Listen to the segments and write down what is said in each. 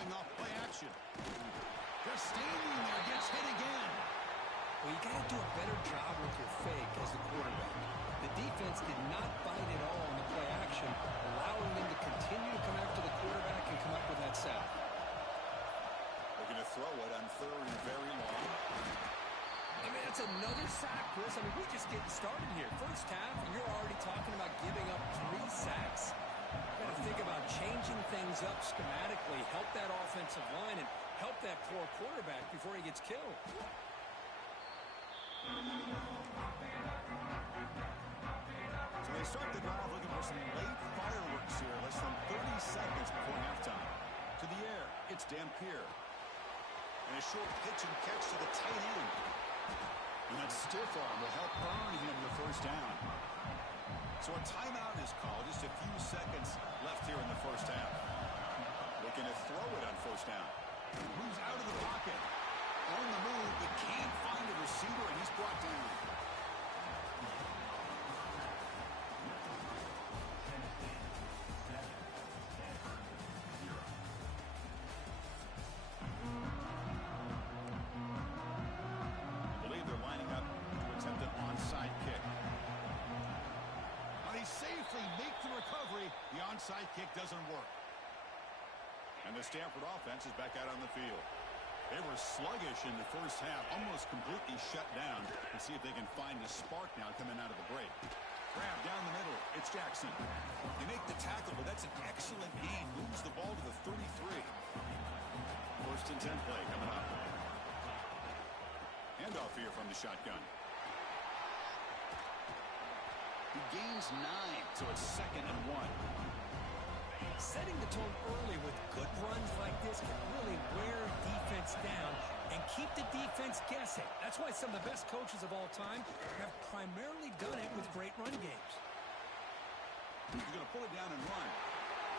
throwing off play action. Just standing there, gets hit again. Well, you got to do a better job with your fake as the quarterback. The defense did not bite at all on the play action, allowing them to continue to come after the quarterback and come up with that sack. Looking to throw it on 3rd and very long. I mean, that's another sack, Chris. I mean, we're just getting started here. First half, and you're already talking about giving up 3 sacks. You've got to think about changing things up schematically, help that offensive line, and help that poor quarterback before he gets killed. So they start the drive looking for some late fireworks here. Less than 30 seconds before halftime. To the air, it's Dampier. And a short pitch and catch to the tight end. And that stiff arm will help earn him the first down. So a timeout is called. Just a few seconds left here in the first half. Looking to throw it on first down. Moves out of the pocket. On the move, but can't find a receiver, and he's brought down. I believe they're lining up to attempt an onside kick. Now they safely make the recovery. The onside kick doesn't work. And the Stanford offense is back out on the field. They were sluggish in the first half, almost completely shut down. Let's see if they can find a spark now coming out of the break. Grab down the middle. It's Jackson. They make the tackle, but that's an excellent gain. Moves the ball to the 33. 1st and 10 play coming up. Handoff here from the shotgun. He gains 9, so it's 2nd and 1. Setting the tone early with good runs like this can really wear defense down and keep the defense guessing. That's why some of the best coaches of all time have primarily done it with great run games. He's going to pull it down and run.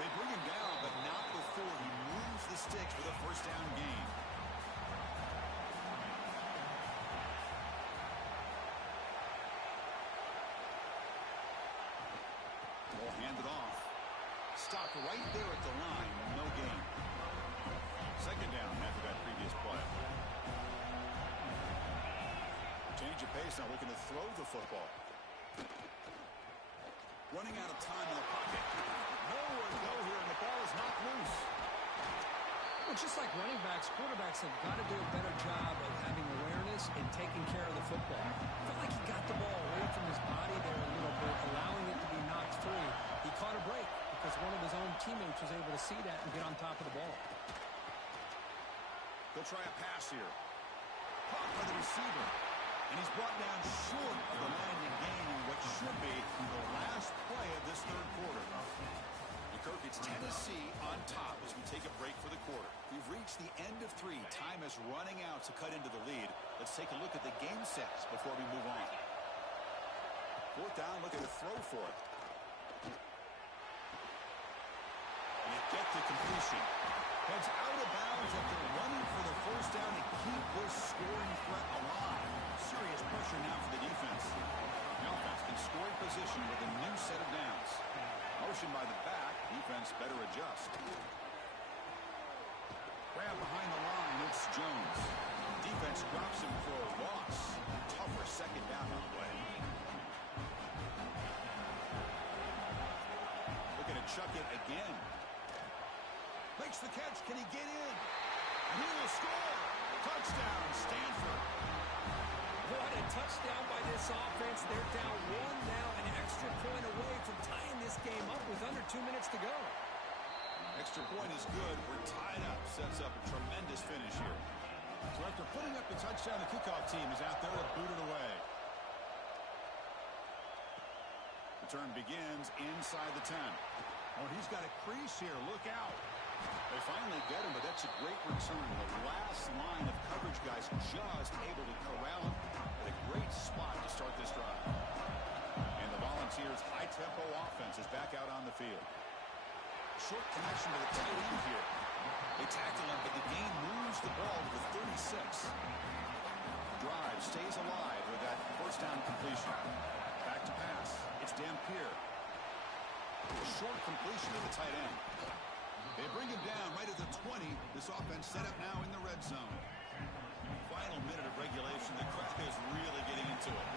They bring him down, but not before he moves the sticks for the first down gain. Ball handed off. Stopped right there at the line. No gain. 2nd down after that previous play. Change of pace now, looking to throw the football. Running out of time in the pocket. Nowhere to go here, and the ball is knocked loose. Well, just like running backs, quarterbacks have got to do a better job of having awareness and taking care of the football. Felt like he got the ball away from his body there a little bit, allowing it to be knocked free. He caught a break because one of his own teammates was able to see that and get on top of the ball. They'll try a pass here. Caught by the receiver. And he's brought down short of the line to gain in what should be the last play of this 3rd quarter. Kirk, it's Tennessee on top as we take a break for the quarter. We've reached the end of 3. Time is running out to cut into the lead. Let's take a look at the game sets before we move on. 4th down, looking to throw for it. And it gets the completion. Heads out of bounds after running for the first down to keep this scoring threat alive. Serious pressure now for the defense. The offense in scoring position with a new set of downs. Motion by the back. Defense better adjust. Grab behind the line. It's Jones. Defense drops him for a loss. Tougher 2nd down on the way. Looking to chuck it again. Makes the catch. Can he get in? And he will score. Touchdown, Stanford. What a touchdown by this offense. They're down 1 now, an extra point away from tying this game up with under 2 minutes to go. Extra point is good. We're tied up. Sets up a tremendous finish here. So after putting up the touchdown, the kickoff team is out there to boot it away. Return begins inside the 10. Oh, he's got a crease here. Look out. They finally get him, but that's a great return. The last line of coverage guys just able to corral him at a great spot to start this drive. And the Volunteers' high-tempo offense is back out on the field. Short connection to the tight end here. They tackle him, but the gain moves the ball to the 36. Drive stays alive with that first down completion. Back to pass. It's Dampier. A short completion to the tight end. They bring him down right at the 20. This offense set up now in the red zone. Final minute of regulation. The crowd is really getting into it.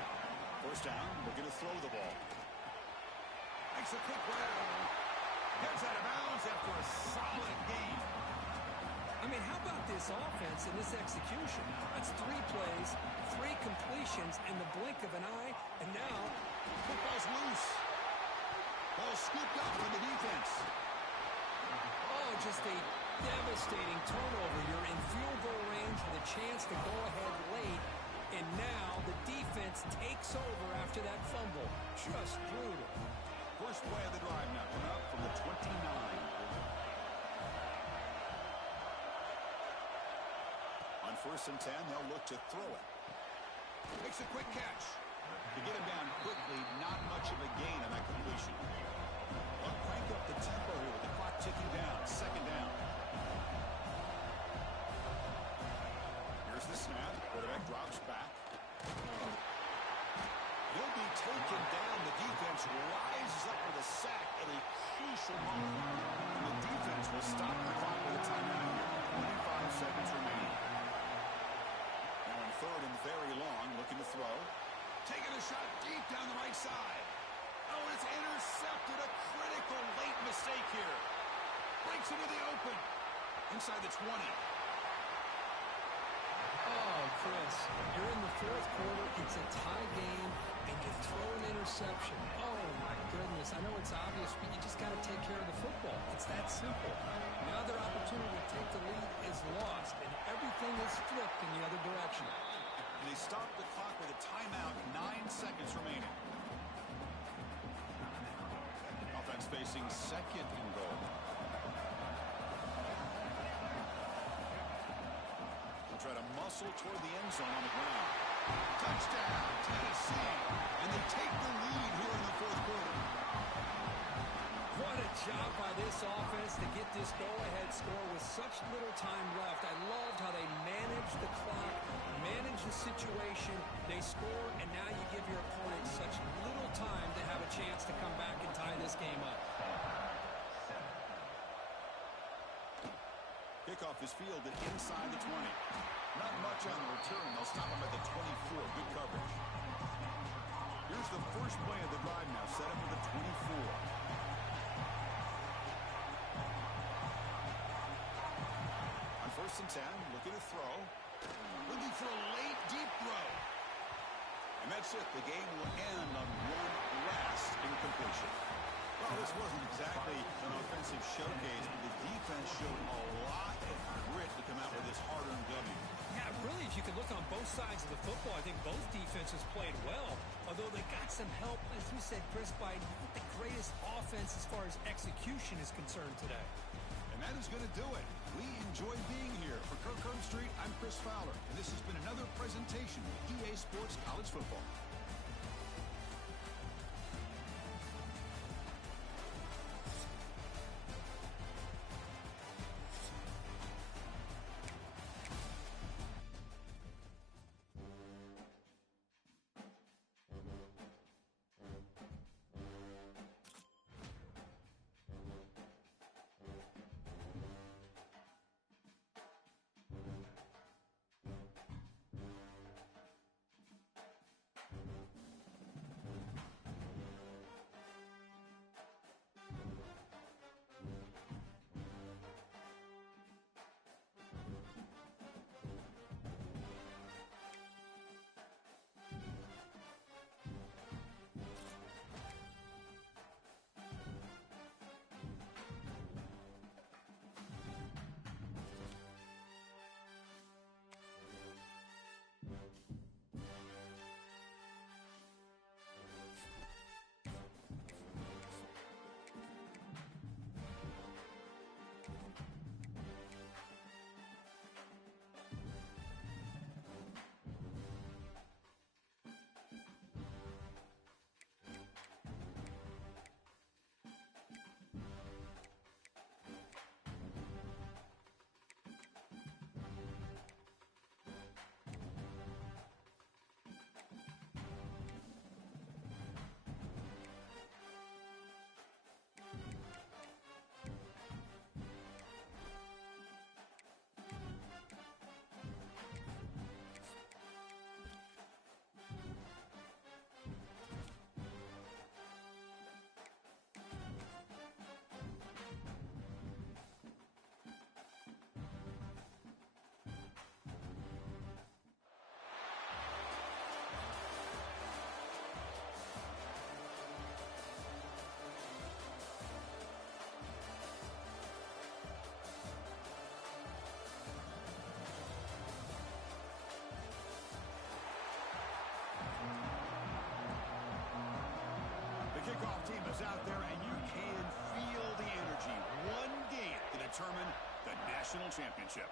First down, we're going to throw the ball. Makes a quick grab. Gets out of bounds after a solid gain. I mean, how about this offense and this execution? That's 3 plays, 3 completions in the blink of an eye, and now football's loose. Ball scooped up from the defense. Oh, just a devastating turnover. You're in field goal range with a chance to go ahead late, and now the defense takes over after that fumble. Just brutal. First play of the drive now, coming up from the 29. On 1st and 10, they'll look to throw it. Makes a quick catch. To get him down quickly, not much of a gain on that completion. They'll crank up the tempo here with the clock ticking down. 2nd down. Here's the snap. Quarterback drops back. He'll be taken down. The defense rises up with a sack at a crucial moment. And the defense will stop the clock with a timeout here. 25 seconds remaining. Now on 3rd and very long, looking to throw. Taking a shot deep down the right side. Oh, it's intercepted. A critical late mistake here. Breaks into the open. Inside the 20. Oh, Chris, you're in the 4th quarter. It's a tie game, and you throw an interception. Oh, my goodness. I know it's obvious, but you just got to take care of the football. It's that simple. Now their opportunity to take the lead is lost, and everything is flipped in the other direction. And they stop the clock with a timeout. 9 seconds remaining. Offense facing 2nd and goal. Try to muscle toward the end zone on the ground. Touchdown, Tennessee. And they take the lead here in the 4th quarter. What a job by this offense to get this go-ahead score with such little time left. I loved how they managed the clock, managed the situation. They score, and now you give your opponent such little time to have a chance to come back and tie this game up. Kickoff is fielded inside the 20. Not much on the return. They'll stop him at the 24. Good coverage. Here's the first play of the drive now. Set up for the 24. On 1st and 10, looking to throw. Looking for a late, deep throw. And that's it. The game will end on one last incompletion. Well, this wasn't exactly an offensive showcase, but the defense showed a lot of grit to come out with this hard-earned W. Yeah, really, if you could look on both sides of the football, I think both defenses played well, although they got some help, as you said, Chris, by the greatest offense as far as execution is concerned today. And that is going to do it. We enjoyed being here. For Kirk Street, I'm Chris Fowler, and this has been another presentation of EA Sports College Football. goes out there, and you can feel the energy. One game to determine the national championship.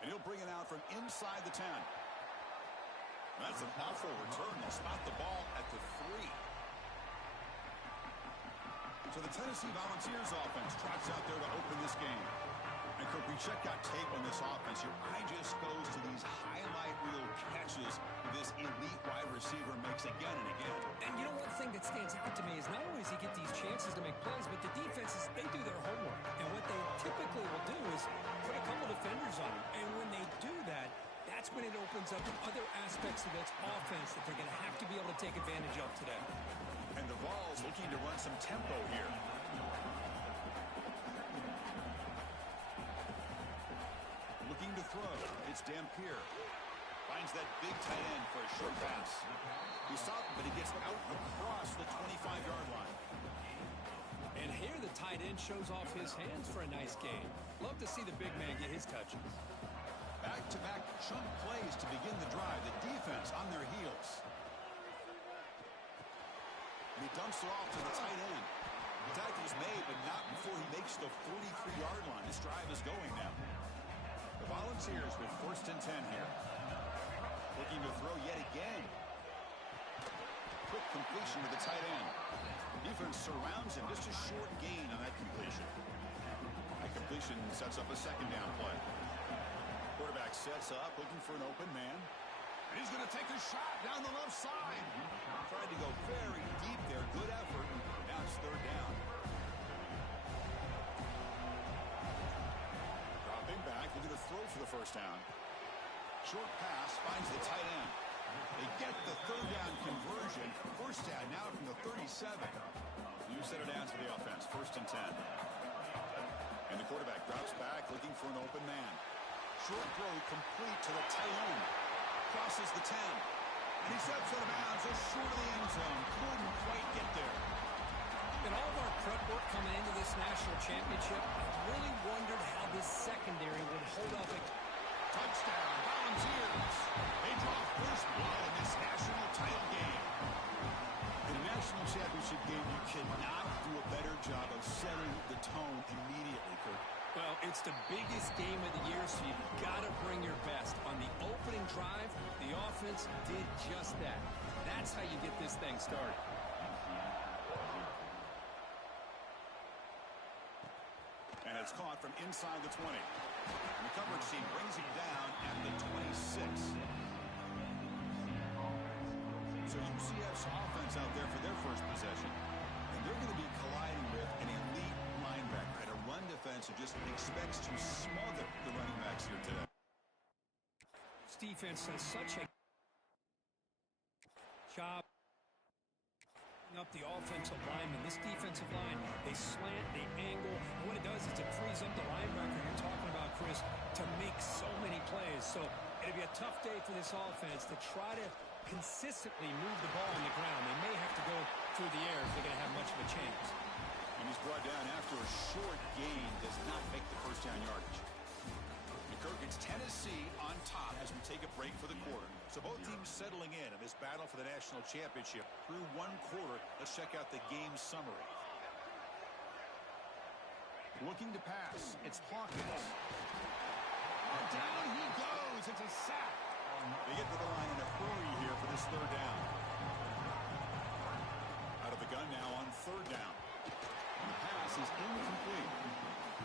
And he'll bring it out from inside the 10. That's an awful return. They'll spot the ball at the 3. So the Tennessee Volunteers offense trots out there to open this game. And Kirk, we check out tape on this offense. Your eye just goes to these highlight reel catches this elite wide receiver makes again and again. And you know, one thing that stands out to me is not only does he get these chances to make plays, but the defenses, they do their homework. And what they typically will do is put a couple defenders on him. And when they do that, that's when it opens up other aspects of its offense that they're going to have to be able to take advantage of today. And the Vols looking to run some tempo here. Looking to throw. It's Dampier. Finds that big tight end for a short pass. He stopped, but he gets out across the 25-yard line. And here the tight end shows off his hands for a nice game. Love to see the big man get his touches. Back-to-back chunk plays to begin the drive. The defense on their heels. And he dumps it off to the tight end. The tackle's made, but not before he makes the 43-yard line. This drive is going now. The Volunteers with 1st and 10 here. Looking to throw yet again. Quick completion to the tight end. Defense surrounds him. Just a short gain on that completion. The completion sets up a 2nd down play. Quarterback sets up, looking for an open man. And he's going to take a shot down the left side. Tried to go very deep there. Good effort. Now it's 3rd down. Dropping back, looking to throw for the 1st down. Short pass finds the tight end. They get the 3rd down conversion. 1st down now from the 37. You set it down to the offense. 1st and 10. And the quarterback drops back, looking for an open man. Short throw complete to the tight end. Crosses the 10. And he steps out of bounds just short of the end zone. Couldn't quite get there. In all of our prep work coming into this national championship, I really wondered how this secondary would hold up. Touchdown, Volunteers. They draw first blood in this national title game. In a national championship game, you cannot do a better job of setting the tone immediately, Kurt. Well, it's the biggest game of the year, so you've got to bring your best. On the opening drive, the offense did just that. That's how you get this thing started. And it's caught from inside the 20. And the coverage team brings it down at the 26. So UCF's offense out there for their first possession. And they're going to be colliding with an elite linebacker at a run defense who just expects to smother the running backs here today. This defense does such a job up the offensive lineman. This defensive line, they slant, they angle, and what it does is it frees up the linebacker you're talking about, Chris, to make so many plays. So it'll be a tough day for this offense to try to consistently move the ball on the ground. They may have to go through the air if they're going to have much of a chance. And he's brought down after a short gain, does not make the 1st down yardage. Kirk, it's Tennessee on top as we take a break for the quarter. So both teams settling in this battle for the national championship through 1 quarter. Let's check out the game summary. Looking to pass. It's Hawkins. Oh, down he goes. It's a sack. They get to the line in a hurry here for this 3rd down. Out of the gun now on 3rd down. And the pass is incomplete.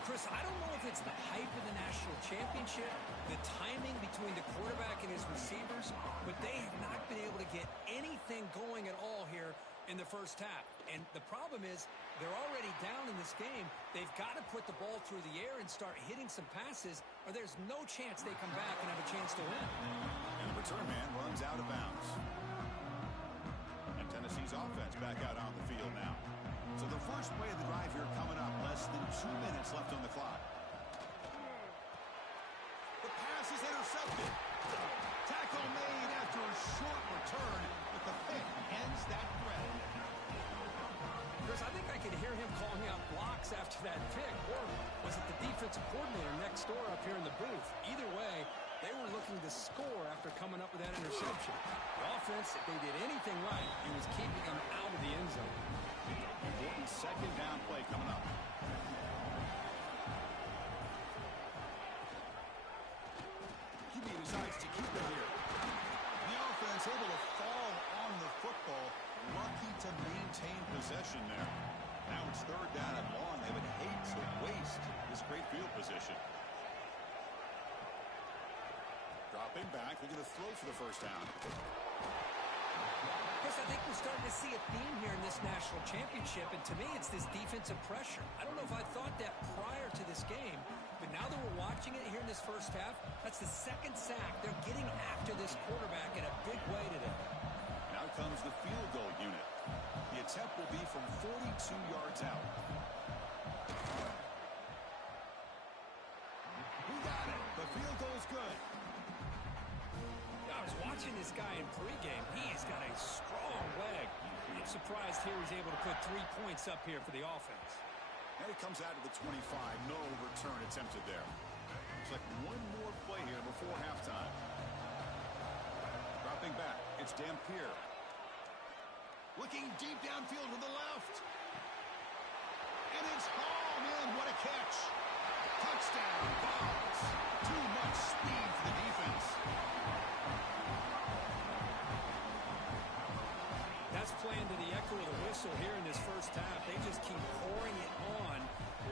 Chris, I don't know if it's the hype of the national championship, the timing between the quarterback and his receivers, but they have not been able to get anything going at all here in the 1st half. And the problem is they're already down in this game. They've got to put the ball through the air and start hitting some passes, or there's no chance they come back and have a chance to win. And the return man runs out of bounds. And Tennessee's offense back out on the field now. So the first play of the drive here coming up. Less than 2 minutes left on the clock. The pass is intercepted. Tackle made after a short return, but the pick ends that threat. Chris, I think I could hear him calling out blocks after that pick. Or was it the defensive coordinator next door up here in the booth? Either way, they were looking to score after coming up with that interception. The offense, if they did anything right, it was keeping them out of the end zone. Important second down play coming up. QB decides to keep it here. The offense able to fall on the football. Lucky to maintain possession there. Now it's third down and long. They would hate to waste this great field position. Dropping back, looking to throw for the first down. Chris, I think we're starting to see a theme here in this national championship, and to me, it's this defensive pressure. I don't know if I thought that prior to this game, but now that we're watching it here in this first half, that's the second sack. They're getting after this quarterback in a big way today. Now comes the field goal unit. The attempt will be from 42 yards out. We got it. The field goal is good. I was watching this guy in pregame. He's got a strong leg. I'm surprised here he's able to put 3 points up here for the offense. And it comes out of the 25. No return attempted there. Looks like one more play here before halftime. Dropping back. It's Dampier. Looking deep downfield to the left. And it's hauled in. What a catch. Touchdown. Balls. Too much speed for the defense. That's playing to the echo of the whistle here in this first half. They just keep pouring it on.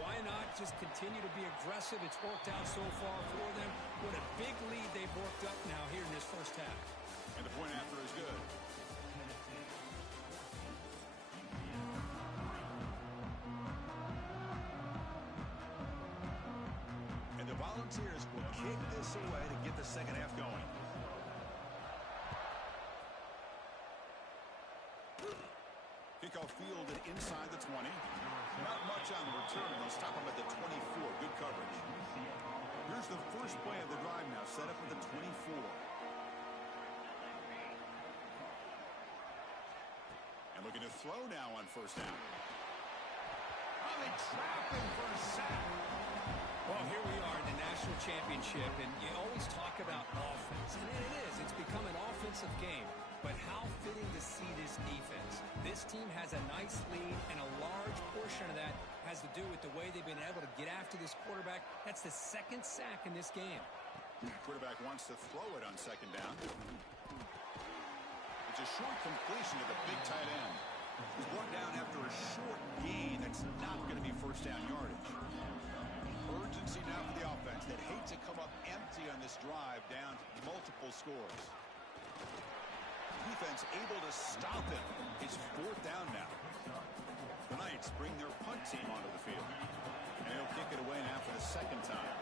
Why not just continue to be aggressive? It's worked out so far for them. What a big lead they've worked up now here in this first half. And the point after is good. And the Volunteers will kick this away to get the second half going. Kickoff fielded inside the 20. Not much on the return. They'll stop him at the 24. Good coverage. Here's the first play of the drive now. Set up at the 24. And looking to throw now on first down. Oh, they trap him for a sack. Well, here we are in the national championship, and you always talk about offense. And it is. It's become an offensive game. But how fitting to see this defense. This team has a nice lead, and a large portion of that has to do with the way they've been able to get after this quarterback. That's the second sack in this game. Quarterback wants to throw it on second down. It's a short completion to the big tight end. He's brought down after a short gain. That's not going to be first down yardage. Urgency now for the offense. They'd hate to come up empty on this drive, down multiple scores. Defense able to stop it. It's fourth down now. The Knights bring their punt team onto the field. And they'll kick it away now for the second time.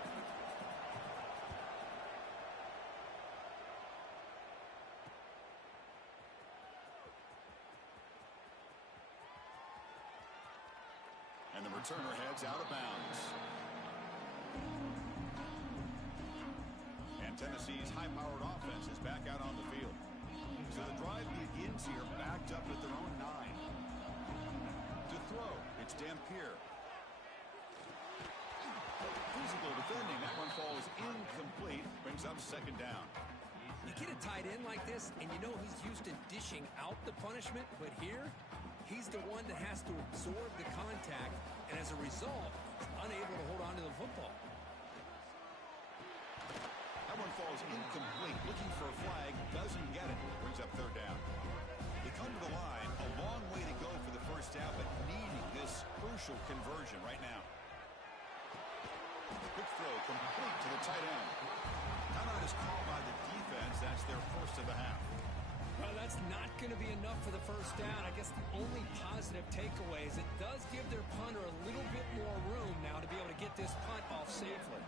And the returner heads out of bounds. And Tennessee's high-powered offense is back out on the field. So the drive begins here, backed up at their own 9. To throw, it's Dampier. Physical defending, that one falls incomplete, brings up second down. You get a tight end like this, and you know he's used to dishing out the punishment, but here, he's the one that has to absorb the contact, and as a result, he's unable to hold on to the football. That one falls incomplete. Looking for a flag. Doesn't get it. Brings up third down. They come to the line. A long way to go for the first down, but needing this crucial conversion right now. Quick throw complete to the tight end. Timeout is called by the defense. That's their first of the half. Well, that's not going to be enough for the first down. I guess the only positive takeaway is it does give their punter a little bit more room now to be able to get this punt off safely.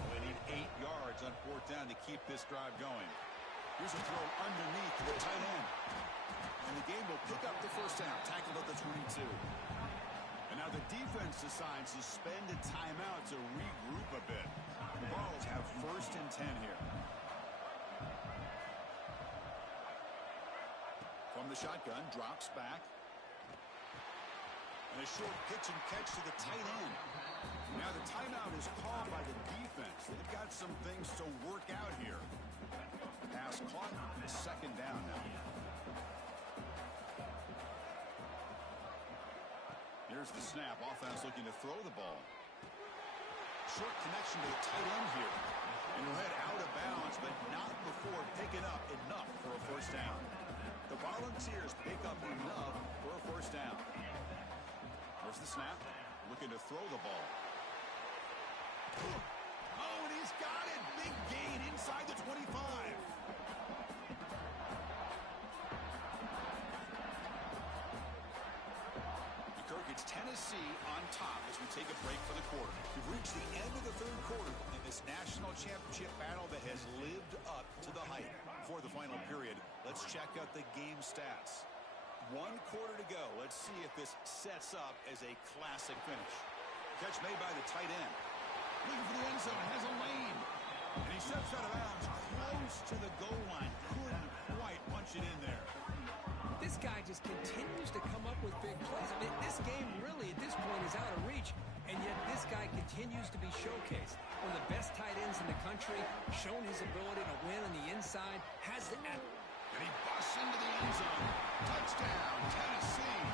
They need 8 yards on fourth down to keep this drive going. Here's a throw underneath to the tight end. And the game will pick up the first down, tackled at the 22. And now the defense decides to spend a timeout to regroup a bit. The Vols have first and 10 here. From the shotgun, drops back. And a short pitch and catch to the tight end. Now the timeout is called by the defense. They've got some things to work out here. Pass caught, second down now. Here's the snap. Offense looking to throw the ball. Short connection to the tight end here. And he'll head out of bounds, but not before picking up enough for a first down. The Volunteers pick up enough for a first down. Here's the snap. Looking to throw the ball. Oh, and he's got it. Big gain inside the 25. It's Tennessee on top as we take a break for the quarter. We've reached the end of the third quarter in this national championship battle that has lived up to the hype. For the final period, let's check out the game stats. 1 quarter to go. Let's see if this sets up as a classic finish. Catch made by the tight end. Looking for the end zone. Has a lane. And he steps out of bounds close to the goal line. Couldn't quite punch it in there. This guy just continues to come up with big plays. I mean, this game really, at this point, is out of reach, and yet this guy continues to be showcased. One of the best tight ends in the country, shown his ability to win on the inside, has the... And he busts into the end zone. Touchdown, Tennessee.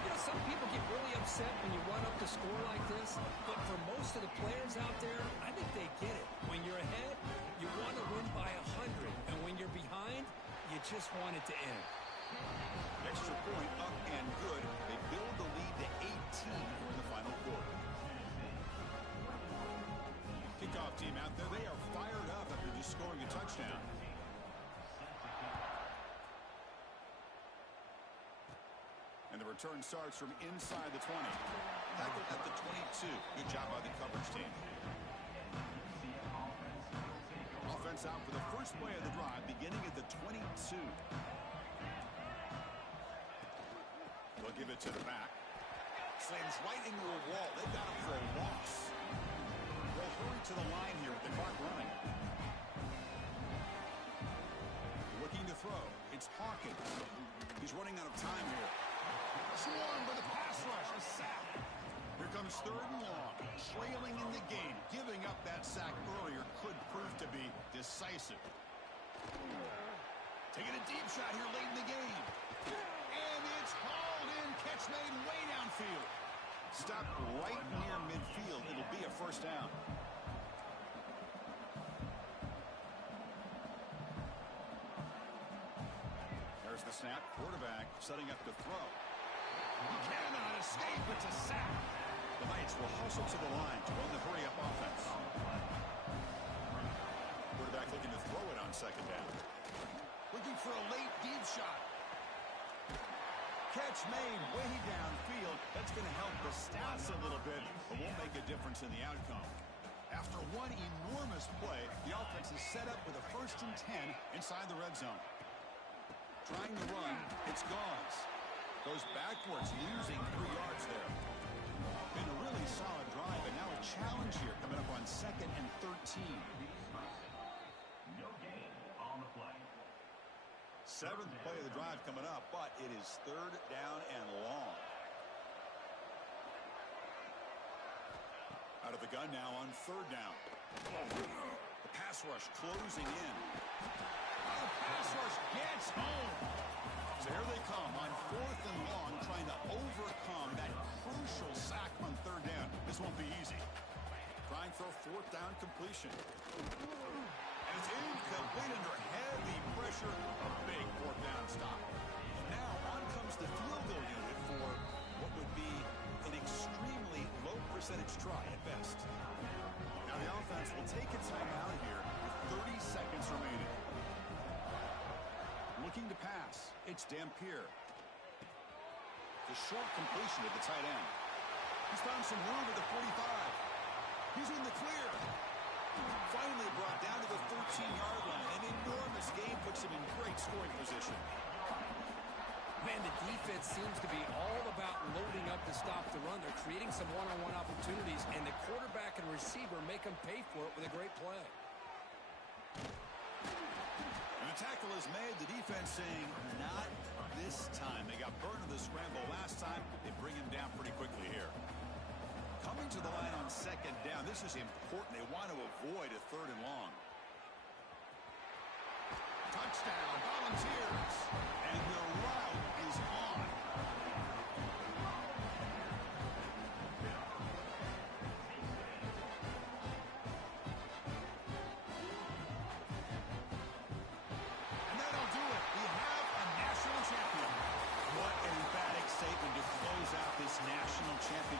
You know, some people get really upset when you run up the score like this, but for most of the players out there, I think they get it. When you're ahead, you want to win by 100, and when you're behind, you just want it to end. Extra point up and good. They build the lead to 18 in the final quarter. Kickoff team out there. They are fired up after just scoring a touchdown. And the return starts from inside the 20. Tackle at the 22. Good job by the coverage team. Offense out for the first play of the drive, beginning at the 22. They'll give it to the back. Slams right into a wall. They've got him for a loss. They'll hurry to the line here with the clock running. Looking to throw. It's Hawkins. He's running out of time here. Swarmed by the pass rush. A sack. Here comes third and long. Trailing in the game. Giving up that sack earlier could prove to be decisive. Taking a deep shot here late in the game. And it's hauled in. Catch made way downfield. Stopped right near midfield. It'll be a first down. There's the snap. Quarterback setting up to throw. He cannot escape. It's a sack. The Knights will hustle to the line to run the hurry-up offense. Quarterback looking to throw it on second down. Looking for a late deep shot. Catch made way downfield. That's going to help the stats a little bit, but won't make a difference in the outcome. After one enormous play, the offense is set up with a 1st and 10 inside the red zone. Trying to run, it's Gauze. Goes backwards, losing 3 yards there. Been a really solid drive, and now a challenge here coming up on 2nd and 13. No gain on the play. 7th play of the drive coming up, but it is 3rd down and long. Out of the gun now on 3rd down. The pass rush closing in. Oh, the pass rush gets home. So here they come on 4th and long, trying to overcome that crucial sack on 3rd down. This won't be easy. Trying for a 4th down completion. And it's incomplete under heavy pressure. A big 4th down stop. Now on comes the field goal unit for what would be an extremely low percentage try at best. Now the offense will take a timeout here with 30 seconds remaining. Looking to pass. It's Dampier. The short completion to the tight end. He's found some room at the 45. He's in the clear. Finally brought down to the 13-yard line. An enormous gain puts him in great scoring position. Man, the defense seems to be all about loading up to stop the run. They're creating some one-on-one opportunities, and the quarterback and receiver make them pay for it with a great play. And the tackle is made. The defense saying, not this time. They got burned in the scramble last time. They bring him down pretty quickly here. Coming to the line on 2nd down. This is important. They want to avoid a 3rd and long. Touchdown, Volunteers. And the route is on.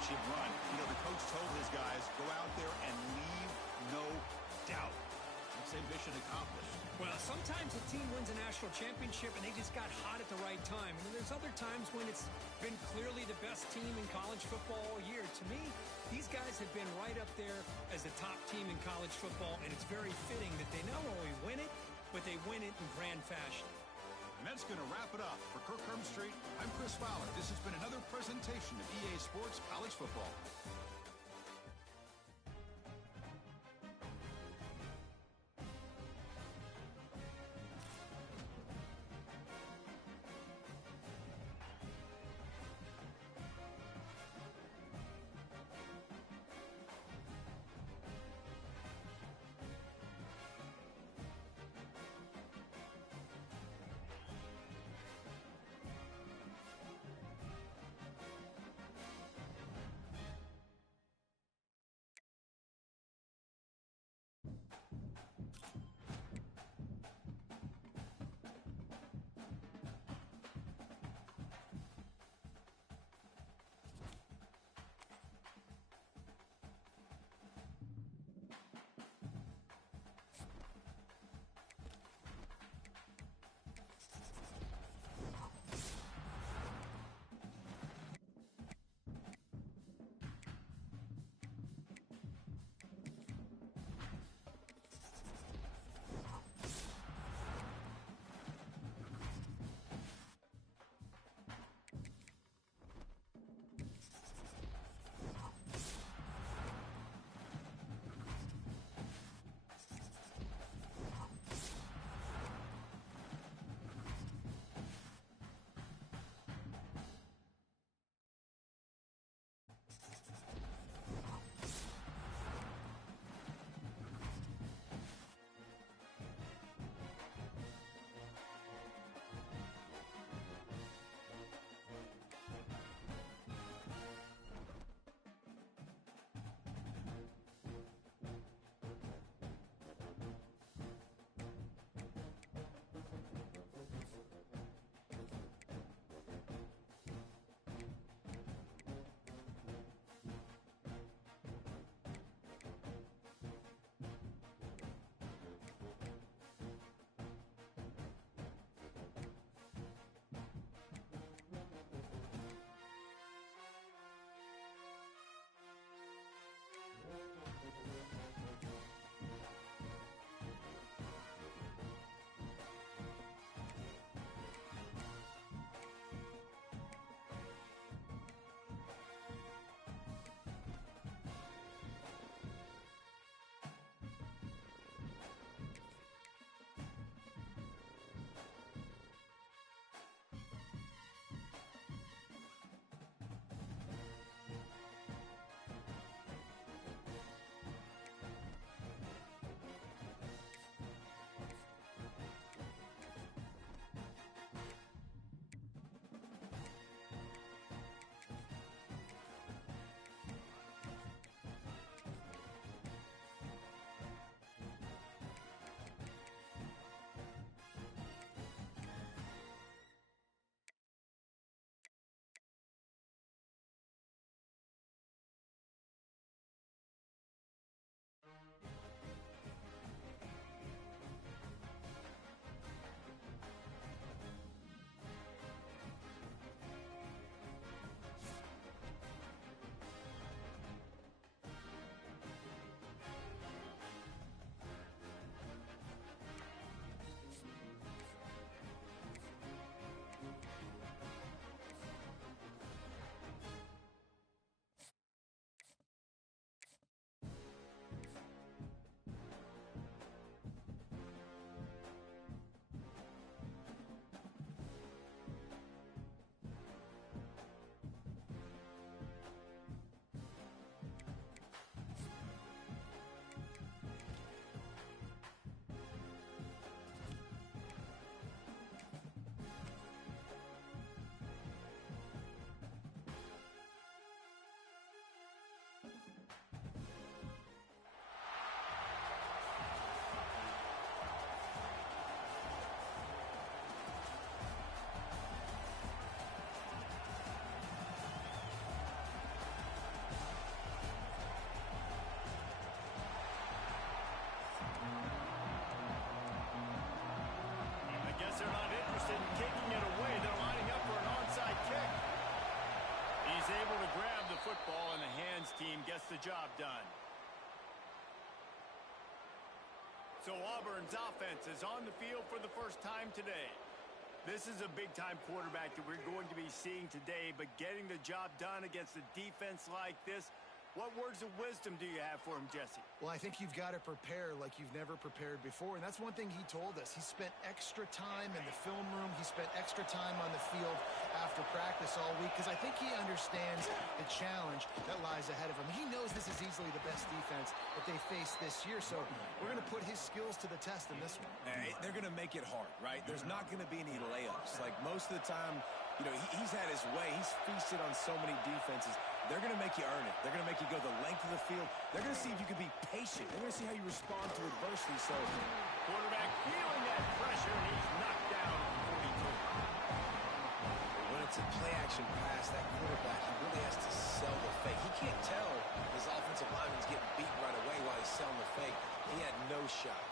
championship run. You know, the coach told his guys, go out there and leave no doubt. Let's say mission accomplished. Well, sometimes a team wins a national championship and they just got hot at the right time. And then there's other times when it's been clearly the best team in college football all year. To me, these guys have been right up there as the top team in college football, and it's very fitting that they not only win it, but they win it in grand fashion. And that's going to wrap it up. For Kirk Street, I'm Chris Fowler. This has been another presentation of EA Sports College Football. the job done. So Auburn's offense is on the field for the first time today. This is a big-time quarterback that we're going to be seeing today, but getting the job done against a defense like this, what words of wisdom do you have for him, Jesse? Well, I think you've got to prepare like you've never prepared before, and that's one thing he told us. He spent extra time in the film room. He spent extra time on the field after practice all week because I think he understands the challenge that lies ahead of him. He knows this is easily the best defense that they face this year, so we're going to put his skills to the test in this one. They're going to make it hard, right? There's not going to be any layups. Like most of the time, you know, he's had his way. He's feasted on so many defenses. They're going to make you earn it. They're going to make you go the length of the field. They're going to see if you can be patient. They're going to see how you respond to adversity. So, quarterback feeling that pressure, and he's knocked down at the 42. When it's a play-action pass, that quarterback, he really has to sell the fake. He can't tell his offensive lineman's getting beat right away while he's selling the fake. He had no shot.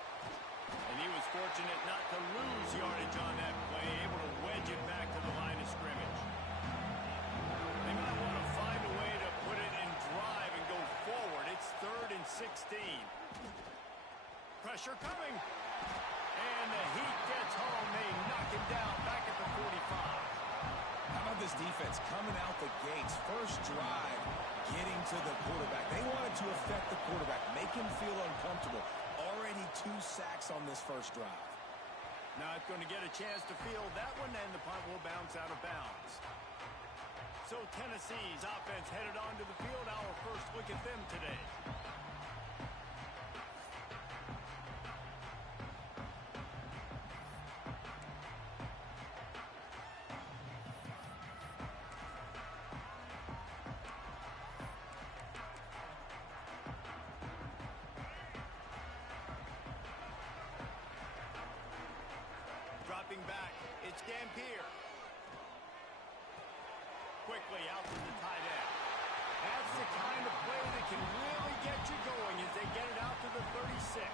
And he was fortunate not to lose yardage on that play, able to wedge it back to the line of scrimmage. They might want to find a way to put it in drive and go forward. It's 3rd and 16. Pressure coming. And the Heat gets home. They knock him down back at the 45. How about this defense coming out the gates? First drive, getting to the quarterback. They wanted to affect the quarterback, make him feel uncomfortable. Already 2 sacks on this first drive. Not going to get a chance to field that one, and the punt will bounce out of bounds. So Tennessee's offense headed onto the field. Our first look at them today. Dropping back, it's Gampier. Quickly out to the tight end. That's the kind of play that can really get you going as they get it out to the 36.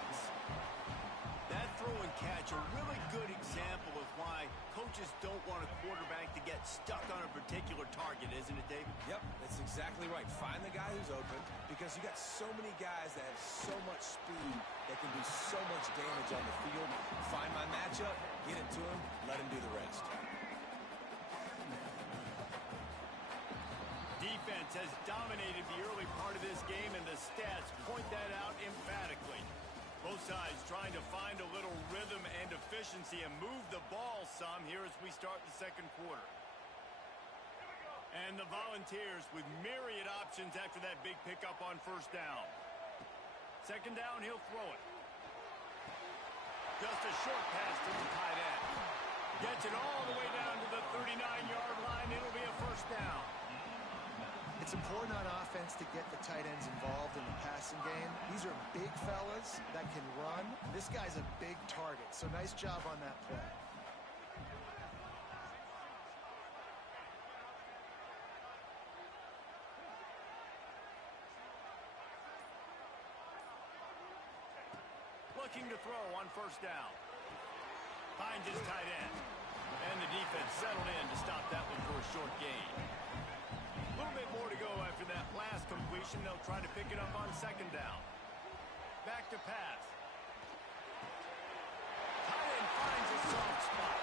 That throw and catch, a really good example of why coaches don't want a quarterback to get stuck on a particular target, isn't it, David? Yep, that's exactly right. Find the guy who's open because you got so many guys that have so much speed that can do so much damage on the field. Find my matchup, get it to him, let him do the rest. Defense has dominated the early part of this game, and the stats point that out emphatically. Both sides trying to find a little rhythm and efficiency and move the ball some here as we start the second quarter. And the Volunteers with myriad options after that big pickup on first down. Second down, he'll throw it. Just a short pass to the tight end. Gets it all the way down to the 39-yard line. It'll be a first down. It's important on offense to get the tight ends involved in the passing game. These are big fellas that can run. This guy's a big target, so nice job on that play. Looking to throw on first down. Finds his tight end. And the defense settled in to stop that one for a short gain. A little bit more to go after that last completion. They'll try to pick it up on second down. Back to pass. Tight end finds a soft spot.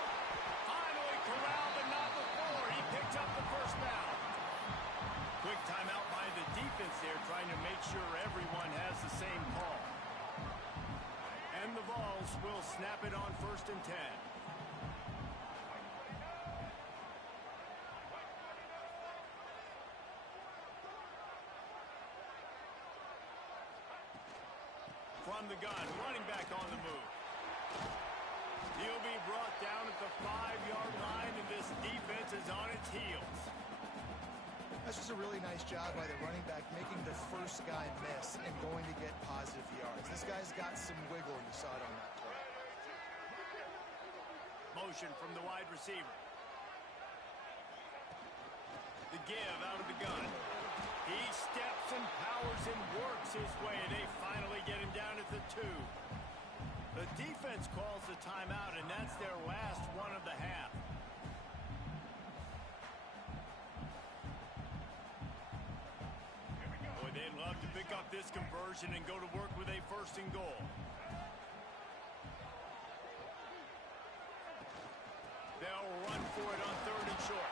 Finally corralled, but not before. He picked up the first down. Quick timeout by the defense there, trying to make sure everyone has the same call. And the Vols will snap it on 1st and 10. From the gun, running back on the move. He'll be brought down at the 5-yard line, and this defense is on its heels. That's just a really nice job by the running back, making the first guy miss and going to get positive yards. This guy's got some wiggle, and you saw it on that play. Motion from the wide receiver. The give out of the gun. He steps and powers and works his way, and they finally get him down at the 2. The defense calls the timeout, and that's their last one of the half. Boy, they'd love to pick pick up this conversion and go to work with a 1st and goal. They'll run for it on 3rd and short.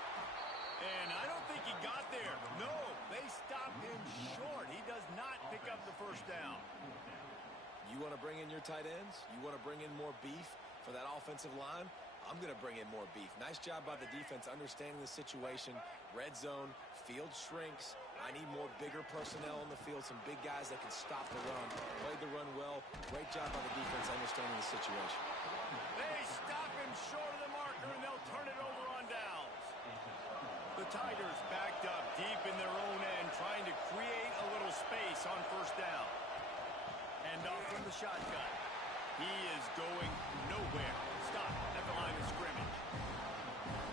And I don't think he got there. No, they stopped him short. He does not pick up the 1st down. You want to bring in your tight ends? You want to bring in more beef for that offensive line? I'm going to bring in more beef. Nice job by the defense understanding the situation. Red zone, field shrinks. I need more bigger personnel on the field, some big guys that can stop the run. Played the run well. Great job by the defense understanding the situation. They stop him short of the marker, and they'll turn it over on downs. The Tigers backed up deep in their own end, trying to create a little space on 1st down. And off from the shotgun. He is going nowhere. Stop at the line of scrimmage.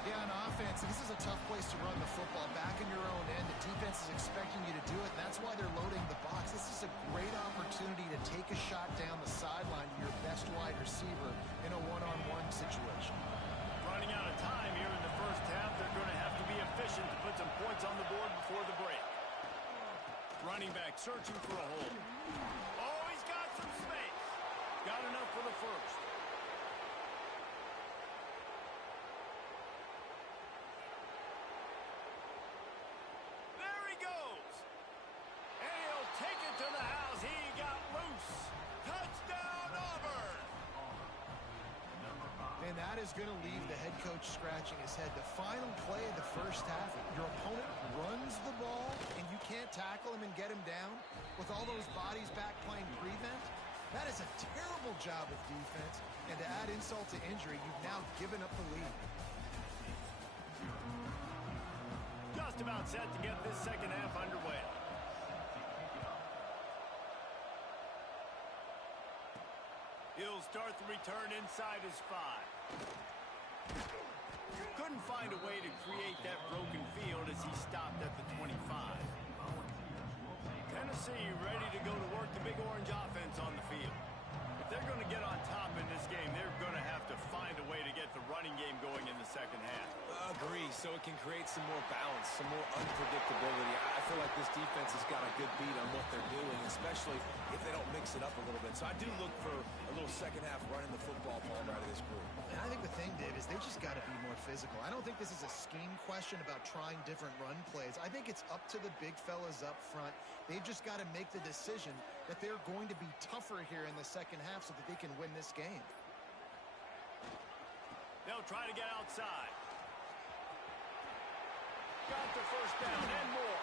Yeah, on offense, this is a tough place to run the football. Back in your own end, the defense is expecting you to do it, and that's why they're loading the box. This is a great opportunity to take a shot down the sideline to your best wide receiver in a one-on-one situation. Running out of time here in the 1st half. They're going to have to be efficient to put some points on the board before the break. Running back searching for a hole. Oh, he's got some space. Got enough for the 1st. There he goes. And he'll take it to the house. He got loose. Touchdown, Auburn. And that is going to leave the head coach scratching his head. The final play of the 1st half, your opponent runs the ball, and you can't tackle him and get him down with all those bodies back playing prevent. That is a terrible job of defense. And to add insult to injury, you've now given up the lead. Just about set to get this 2nd half underway. He'll start the return inside his 5. Couldn't find a way to create that broken field as he stopped at the 25. Tennessee ready to go to work the Big Orange offense on the field. If they're going to get on top in this game, they're going to have to find a way to get the running game going in the 2nd half. Agree, so it can create some more balance, some more unpredictability. I feel like this defense has got a good beat on what they're doing, especially if they don't mix it up a little bit. So I do look for a little 2nd half running the football ball out of this group. And I think the thing, Dave, is they just got to be more physical. I don't think this is a scheme question about trying different run plays. I think it's up to the big fellas up front. They've just got to make the decision that they're going to be tougher here in the 2nd half so that they can win this game. They'll try to get outside. Got the 1st down and more.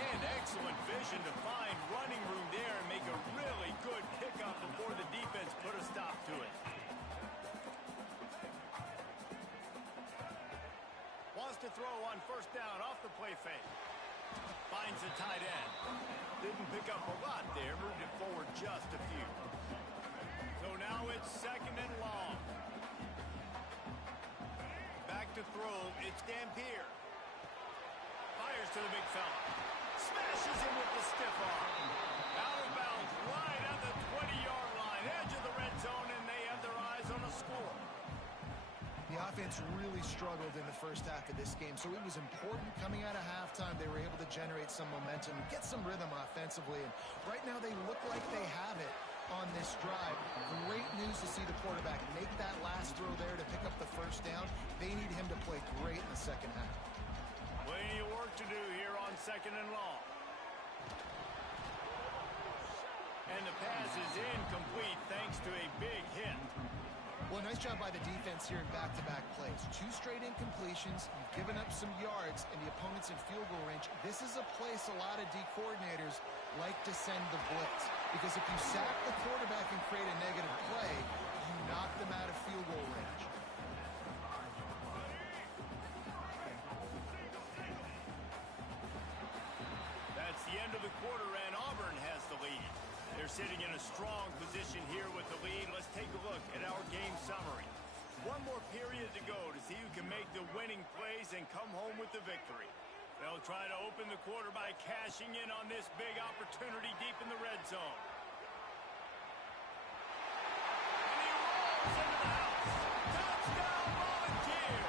And excellent vision to find running room there and make a really good pickup before the defense put a stop to it. Wants to throw on 1st down off the play fake. Finds the tight end. Didn't pick up a lot there. Moved it forward just a few. So now it's 2nd and long. Back to throw. It's Dampier. Fires to the big fella. Smashes him with the stiff arm. Out of bounds right at the 20-yard line. Edge of the red zone, and they have their eyes on a score. The offense really struggled in the 1st half of this game, so it was important coming out of halftime. They were able to generate some momentum, get some rhythm offensively, and right now they look like they have it on this drive. Great news to see the quarterback make that last throw there to pick up the 1st down. They need him to play great in the 2nd half. Plenty of work to do here on 2nd and long. And the pass is incomplete thanks to a big hit. Well, nice job by the defense here in back-to-back plays. 2 straight incompletions. You've given up some yards, and the opponent's in field goal range. This is a place a lot of D coordinators like to send the blitz, because if you sack the quarterback and create a negative play, you knock them out of field goal range. That's the end of the quarter, and Auburn has the lead. They're sitting in a strong position here with the lead. Let's take a look at our game summary. One more period to go to see who can make the winning plays and come home with the victory. They'll try to open the quarter by cashing in on this big opportunity deep in the red zone. And he rolls into the house. Touchdown, Volunteer!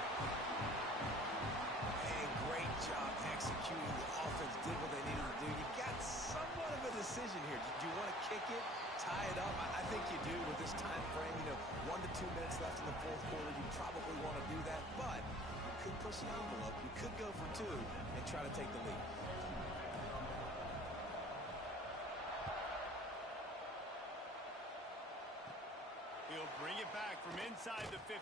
Hey, great job executing. The offense did what they needed to do. You got somewhat of a push the envelope. You could go for two and try to take the lead. He'll bring it back from inside the 15.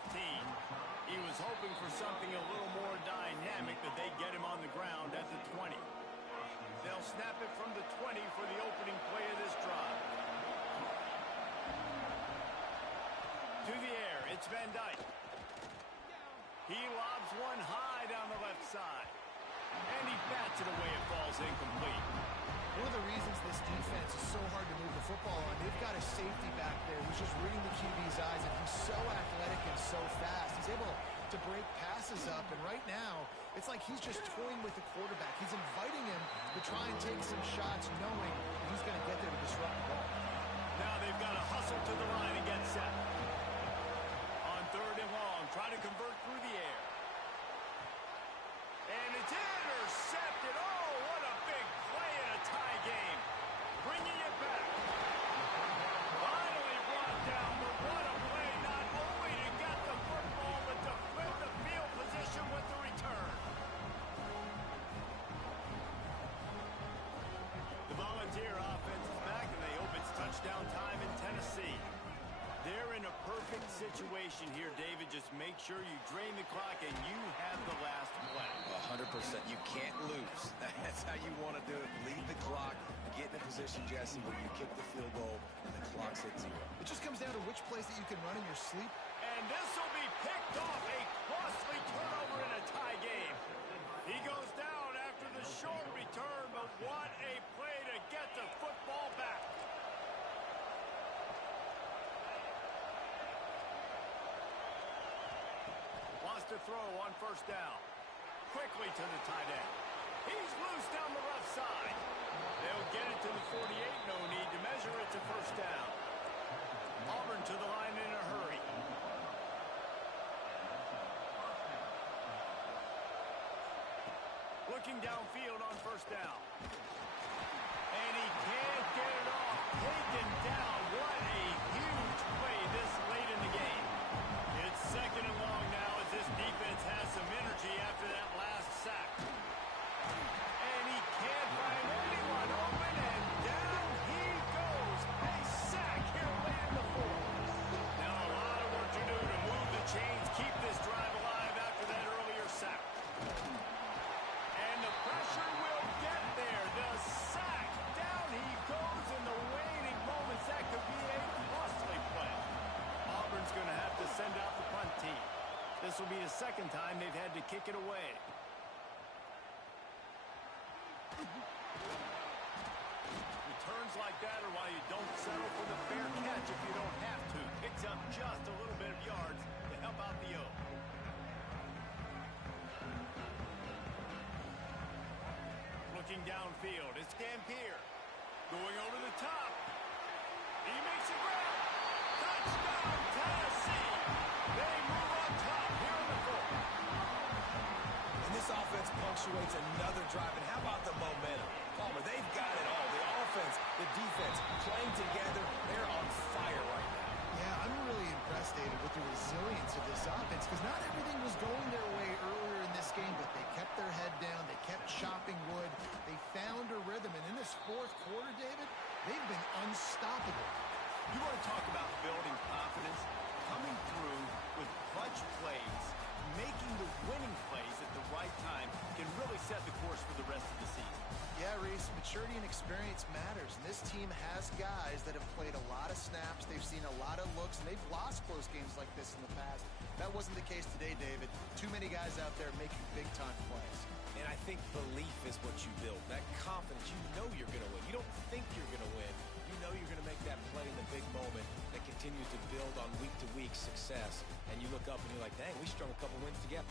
He was hoping for something a little more dynamic, but they get him on the ground at the 20. They'll snap it from the 20 for the opening play of this drive. To the air, it's Van Dyke. He lobs one high down the left side. And he bats it away. It falls incomplete. One of the reasons this defense is so hard to move the football on, they've got a safety back there who's just reading the QB's eyes, and he's so athletic and so fast. He's able to break passes up, and right now, it's like he's just toying with the quarterback. He's inviting him to try and take some shots, knowing he's going to get there to disrupt the ball. Now they've got to hustle to the line and get set. On third and long, try to convert through the air. And it's intercepted. Oh, what a big play in a tie game. Bringing it back. Finally brought down, but what a play. Not only to get the football, but to flip the field position with the return. The Volunteer offense is back, and they hope it's touchdown time in Tennessee. They're in a perfect situation here, David. Just make sure you drain the clock and you have the last play. 100%. You can't lose. That's how you want to do it. Lead the clock. Get in a position, Jesse, where you kick the field goal and the clock's at 0. It just comes down to which plays that you can run in your sleep. And this will be picked off. A costly turnover in a tie game. He goes down after the short return, but what a play to get the football back. Wants to throw on first down. Quickly to the tight end. He's loose down the left side. They'll get it to the 48. No need to measure it to first down. Auburn to the line in a hurry. Looking downfield on first down. And he can't get it off. Taken down. What a huge play this late in the game. It's second and long now as this defense has some energy after that last sack. And he can't find anyone open, and down he goes. A sack here late in the fourth. Now a lot of work to do to move the chains, keep this drive alive after that earlier sack. And the pressure will get there. The sack. Down he goes in the waning moments. That could be a costly play. Auburn's going to have to send out the punt team. This will be the second time they've had to kick it away. Returns like that are why you don't settle for the fair catch if you don't have to. Picks up just a little bit of yards to help out the O. Looking downfield, it's Dampier. Going over the top. He makes a grab. Touchdown, Tennessee. They move on top here in the fourth. And this offense punctuates another drive. And how about the momentum? Palmer, they've got it all. The offense, the defense, playing together. They're on fire right now. Yeah, I'm really impressed, David, with the resilience of this offense, because not everything was going their way earlier in this game, but they kept their head down. They kept chopping wood. They found a rhythm. And in this fourth quarter, David, they've been unstoppable. You want to talk about building confidence? Coming through with clutch plays, making the winning plays at the right time can really set the course for the rest of the season. Yeah, Reese, maturity and experience matters, and this team has guys that have played a lot of snaps. They've seen a lot of looks, and they've lost close games like this in the past. That wasn't the case today, David. Too many guys out there making big-time plays. And I think belief is what you build. That confidence, you know you're going to win. You don't think you're going to win. You know you're going to make that play in the big moment that continues to build on week-to-week success. And you look up and you're like, dang, we strung a couple wins together.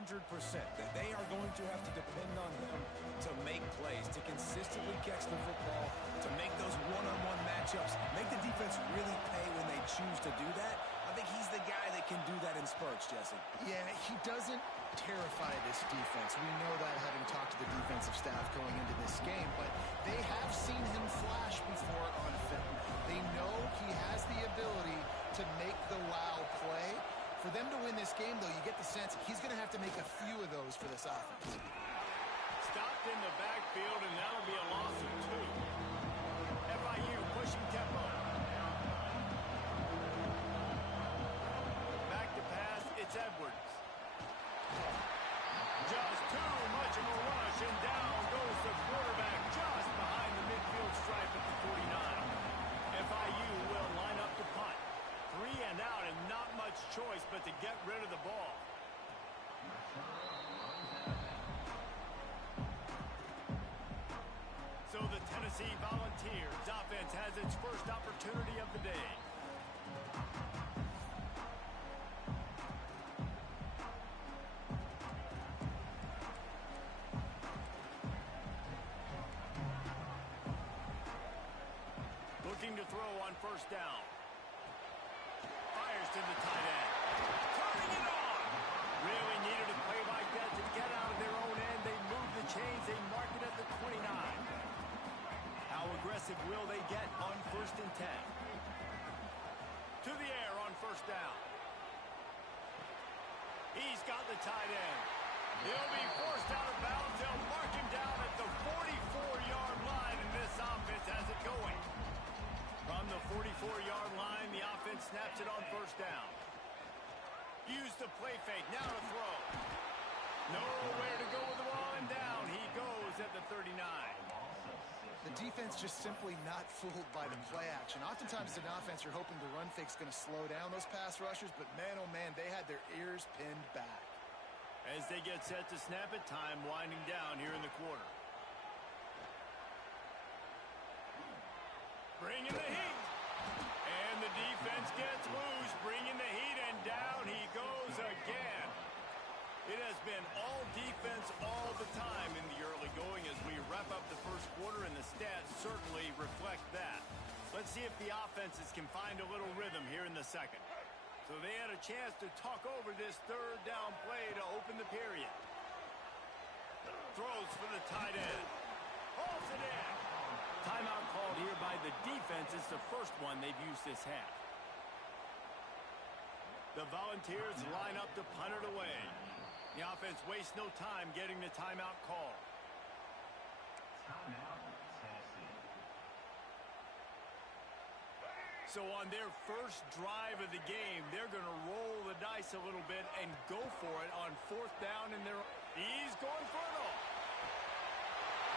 100%. That they are going to have to depend on him to make plays, to consistently catch the football, to make those one-on-one matchups, make the defense really pay when they choose to do that. I think he's the guy that can do that in spurts, Jesse. Yeah, he doesn't terrify this defense. We know that having talked to the defensive staff going into this game, but they have seen him flash before on film. They know he has the ability to make the wow play. For them to win this game, though, you get the sense he's going to have to make a few of those for this offense. Stopped in the backfield, and that'll be a loss of 2. FIU pushing tempo. Back to pass, it's Edwards. Just too much of a rush, and down goes the quarterback just behind the midfield stripe at the 49. FIU will line up to punt. 3 and out, and not much choice but to get rid of the ball. So the Tennessee Volunteers offense has its first opportunity of the day. Looking to throw on first down. Fires to the tight end. Turning it on! Really needed a play like that to get out of their own end. They move the chains. They mark it at the 29. How aggressive will they get on 1st and 10? To the air on first down. He's got the tight end. He'll be forced out of bounds. They'll mark him down at the 44-yard line, and this offense has it going. From the 44-yard line, the offense snaps it on first down. Use the play fake. Now to throw. Nowhere to go with the ball, and down he goes at the 39. The defense just simply not fooled by the play action. Oftentimes, as an offense, you're hoping the run fake's going to slow down those pass rushers, but man, oh man, they had their ears pinned back. As they get set to snap it, time winding down here in the quarter. Bringing the heat. And the defense gets loose, bringing the heat, and down he goes again. It has been all defense all the time in the early going as we wrap up the first quarter, and the stats certainly reflect that. Let's see if the offenses can find a little rhythm here in the second. So they had a chance to talk over this 3rd down play to open the period. Throws for the tight end. Hauls it in. Timeout called here by the defense. It's the first one they've used this half. The Volunteers line up to punt it away. The offense wastes no time getting the timeout call. So on their first drive of the game, they're going to roll the dice a little bit and go for it on 4th down in their... He's going for it all.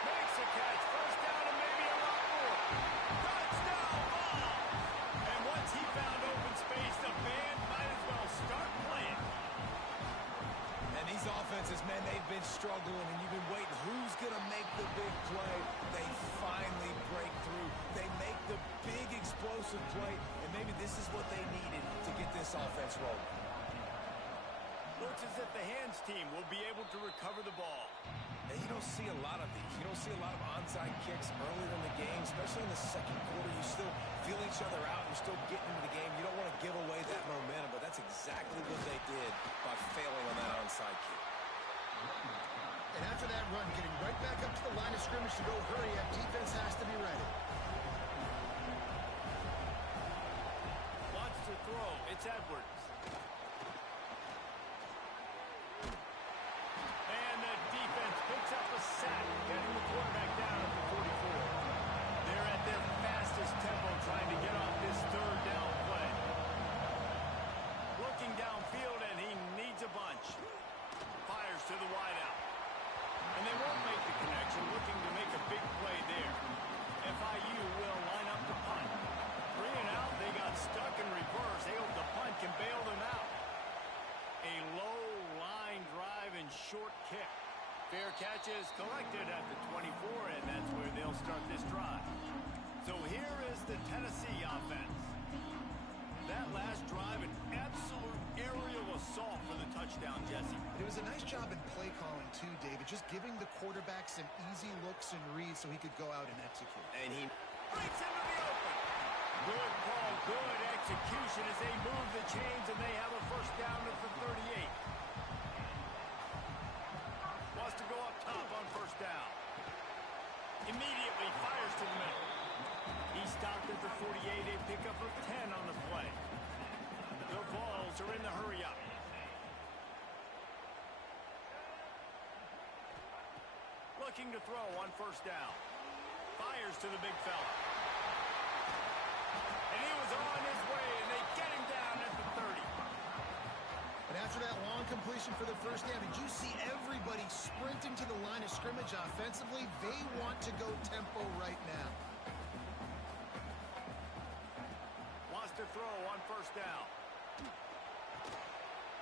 Makes a catch. First down and maybe a lot more. Touchdown ball. And once he found open space, the band might as well start playing. And these offenses, man, they've been struggling, and you've been waiting. Who's going to make the big play? They finally break through. They make the big explosive play, and maybe this is what they needed to get this offense rolling. Looks as if the hands team will be able to recover the ball. And you don't see a lot of these. You don't see a lot of onside kicks earlier in the game, especially in the second quarter. You still feel each other out. You're still getting into the game. You don't want to give away that momentum, but that's exactly what they did by failing on that onside kick. And after that run, getting right back up to the line of scrimmage to go hurry up, defense has to be ready. Wants to throw. It's Edwards. And the defense picks up a sack, getting the quarterback down at the 44. They're at their fastest tempo trying to get off this 3rd down play. Looking downfield, and he needs a bunch. Fires to the wideout. And they won't make the connection, looking to make a big play there. FIU will line up to punt. 3 and out, they got stuck in reverse. They hope the punt can bail them out. A low line drive and short kick. Fair catch is collected at the 24, and that's where they'll start this drive. So here is the Tennessee offense. That last drive, an absolute aerial assault for the touchdown, Jesse. It was a nice job in play calling, too, David, just giving the quarterback some easy looks and reads so he could go out and execute. And he breaks into the open. Good call, good execution as they move the chains, and they have a first down at the 38. Wants to go up top on first down. Immediately fires to the middle. He stopped at the 48, a pickup of 10 on the play. The Vols are in the hurry-up. Looking to throw on first down. Fires to the big fella. And he was on his way, and they get him down at the 30. And after that long completion for the first down, did you see everybody sprinting to the line of scrimmage offensively? They want to go tempo right now. Wants to throw on first down.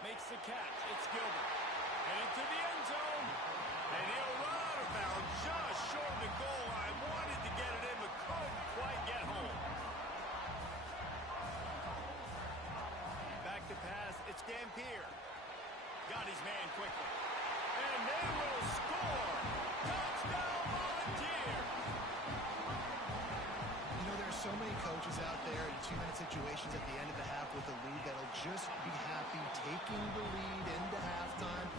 Makes the catch. It's Gilbert. And into the end zone. And he'll run out of bounds just short of the goal line. Wanted to get it in, but couldn't quite get home. Back to pass. It's Dampier. Got his man quickly. And they will score. Touchdown Volunteer. You know, there are so many coaches out there in two-minute situations at the end of the half with a lead that'll just be happy taking the lead into halftime.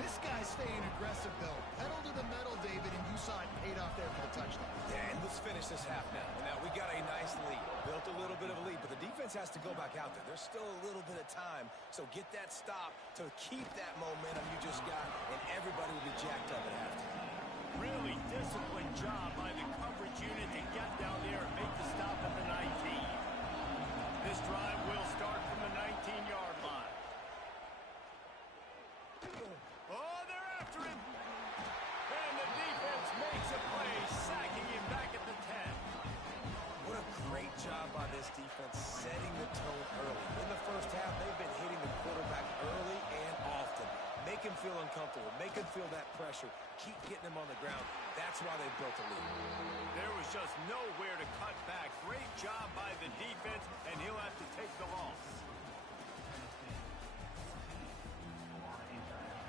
This guy's staying aggressive, though. Pedal to the metal, David, and you saw it paid off there for the touchdown. Yeah, and let's finish this half now. Now, we got a nice lead. Built a little bit of a lead, but the defense has to go back out there. There's still a little bit of time, so get that stop to keep that momentum you just got, and everybody will be jacked up at halftime. Really disciplined job by the coverage unit to get down there and make the stop at the 19. This drive will start from the 19-yard line. Oh, they're after him. And the defense makes a play, sacking him back at the 10. What a great job by this defense setting the tone early. In the first half, they've been hitting the quarterback early and often. Make him feel uncomfortable. Make him feel that pressure. Keep getting him on the ground. That's why they built a lead. There was just nowhere to cut back. Great job by the defense, and he'll have to take the loss.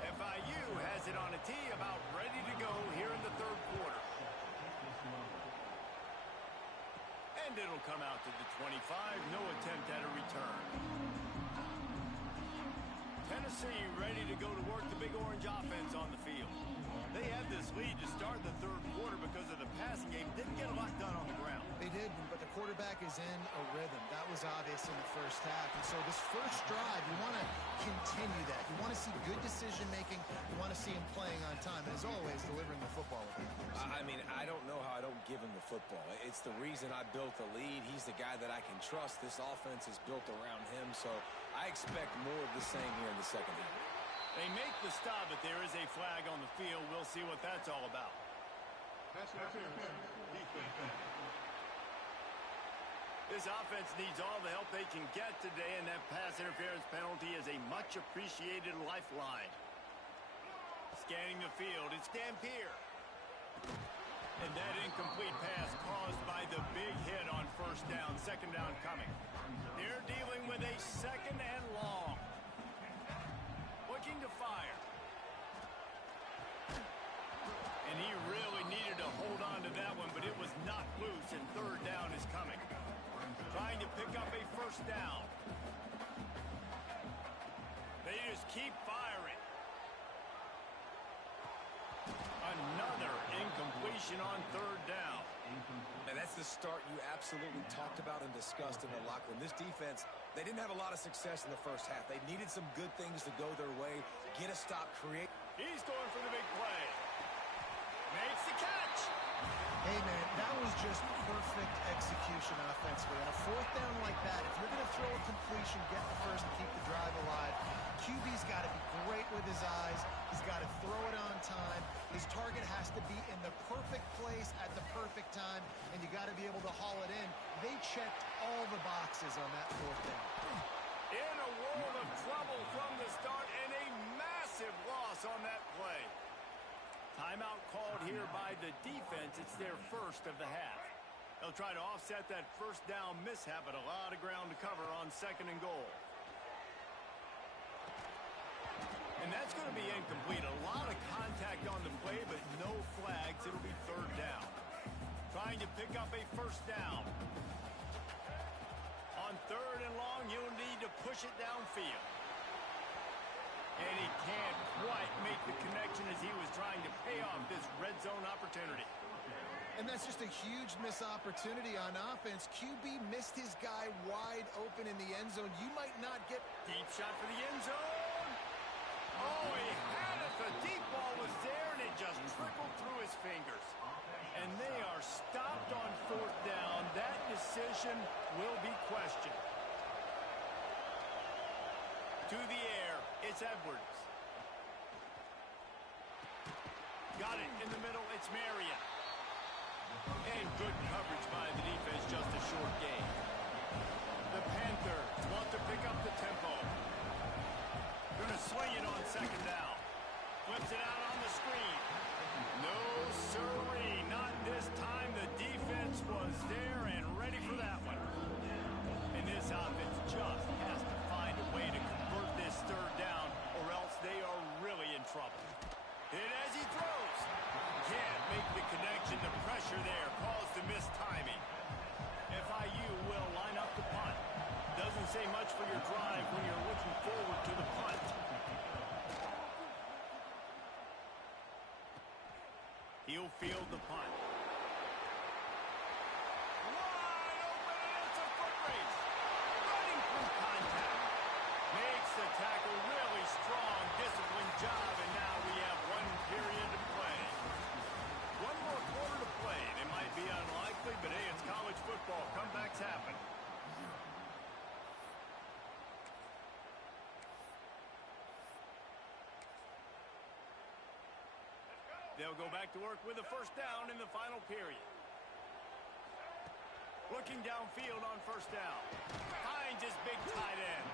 FIU has it on a tee, about ready to go here in the third quarter. And it'll come out to the 25. No attempt at a return. Tennessee ready to go to work the Big Orange offense on the field. They had this lead to start the third quarter because of the passing game. Didn't get a lot done on the ground. They did, but the quarterback is in a rhythm. That was obvious in the first half. And so this first drive, you want to continue that. You want to see good decision-making. You want to see him playing on time. And as always, delivering the football. I mean, I don't know how I don't give him the football. It's the reason I built the lead. He's the guy that I can trust. This offense is built around him, so I expect more of the same here in the second half. They make the stop, but there is a flag on the field. We'll see what that's all about. This offense needs all the help they can get today, and that pass interference penalty is a much-appreciated lifeline. Scanning the field, it's Dampier. And that incomplete pass caused by the big hit on first down. Second down coming. They're dealing with a second and long. Looking to fire. And he really needed to hold on to that one, but it was not loose, and third down is coming. Trying to pick up a first down. They just keep firing. Another incompletion on third down. And that's the start you absolutely talked about and discussed in the locker room. This defense, they didn't have a lot of success in the first half. They needed some good things to go their way, get a stop, create. He's going for the big play. Makes the catch. Hey, man, that was just perfect execution offensively. On a fourth down like that, if you're going to throw a completion, get the first and keep the drive alive, QB's got to be great with his eyes. He's got to throw it on time. His target has to be in the perfect place at the perfect time, and you got to be able to haul it in. They checked all the boxes on that fourth down. In a world of trouble from the start, and a massive loss on that play. Timeout called here by the defense. It's their first of the half. They'll try to offset that first down mishap, but a lot of ground to cover on 2nd and goal. And that's going to be incomplete. A lot of contact on the play, but no flags. It'll be 3rd down. Trying to pick up a 1st down. On 3rd and long, you'll need to push it downfield. And he can't quite make the connection as he was trying to pay off this red zone opportunity. And that's just a huge missed opportunity on offense. QB missed his guy wide open in the end zone. You might not get... Deep shot for the end zone. Oh, he had it. The deep ball was there, and it just trickled through his fingers. And they are stopped on 4th down. That decision will be questioned. To the air, it's Edwards. Got it in the middle, it's Marion. And good coverage by the defense, just a short gain. The Panthers want to pick up the tempo. Going to swing it on 2nd down. Flips it out on the screen. No siree, not this time. The defense was there and ready for that one. And this offense just has to find a way to convert this 3rd down, or else they are really in trouble. Hit as he throws. Can't make the connection. The pressure there caused the missed timing. FIU will line up the punt. Doesn't say much for your drive when you're looking forward to the punt. He'll field the punt. Wide open, and it's a foot race. Running through contact. Makes the tackle really strong, disciplined job, and now we have 1 period to play. 1 more quarter to play. They might be unlikely, but hey, it's college football. Comebacks happen. They'll go back to work with a 1st down in the final period. Looking downfield on 1st down. Finds his big tight end.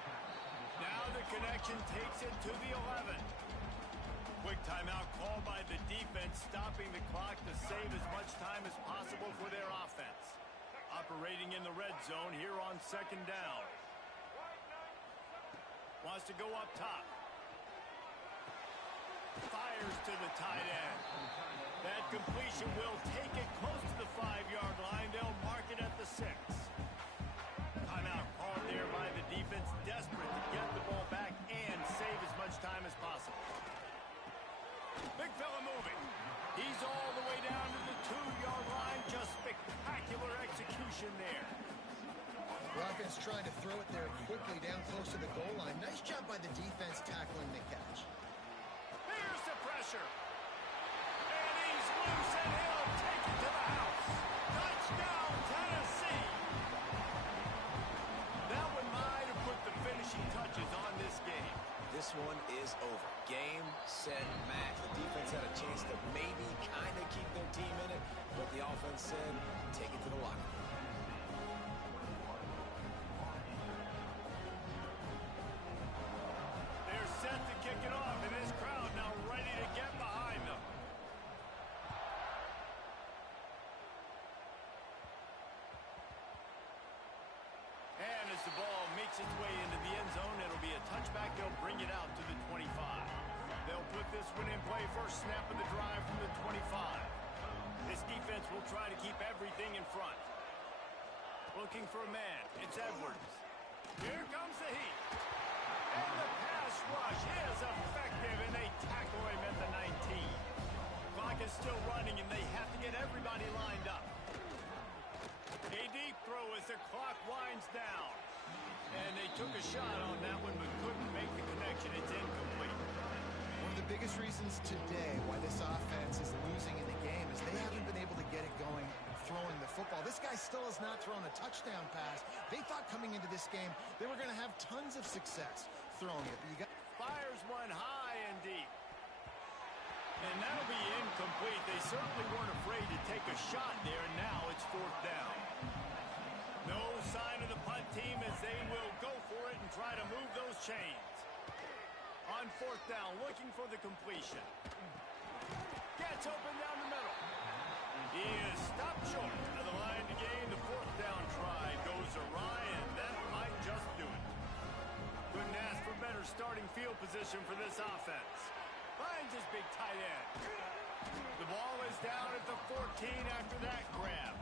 Now the connection takes it to the 11. Quick timeout called by the defense, stopping the clock to save as much time as possible for their offense. Operating in the red zone here on 2nd down. Wants to go up top. Fires to the tight end. That completion will take it close to the 5-yard line. They'll mark it at the 6. Timeout called there by the defense, desperate to get the ball back and save as much time as possible. Big fella moving. He's all the way down to the 2-yard line. Just spectacular execution there. The offense trying to throw it there quickly down close to the goal line. Nice job by the defense tackling the catch. Here's the pressure. And he's loose, and he'll take it to the house. Touchdown, Tennessee. That one might have put the finishing touches on this game. This one is over. Game, set, match. The defense had a chance to maybe kind of keep their team in it, but the offense said, take it to the locker room. They're set to kick it off, and this crowd now ready to get behind them. And as the ball makes its way into the end zone, it'll be a touchback. They'll bring it out to the 25. They'll put this one in play. First snap of the drive from the 25. This defense will try to keep everything in front. Looking for a man. It's Edwards. Here comes the heat. And the pass rush is effective, and they tackle him at the 19. Clock is still running, and they have to get everybody lined up. A deep throw as the clock winds down. And they took a shot on that one, but couldn't make the connection. It's incomplete. One of the biggest reasons today why this offense is losing in the game is they haven't been able to get it going throwing the football. This guy still has not thrown a touchdown pass. They thought coming into this game they were going to have tons of success throwing it. But you got Fires one high and deep. And that'll be incomplete. They certainly weren't afraid to take a shot there, and now it's 4th down. No sign of the punt team as they will go for it and try to move those chains. On 4th down, looking for the completion. Gets open down the middle. He is stopped short of the line to gain awry, and that might just do it. Couldn't ask for better starting field position for this offense. Finds his big tight end. The ball is down at the 14 after that grab.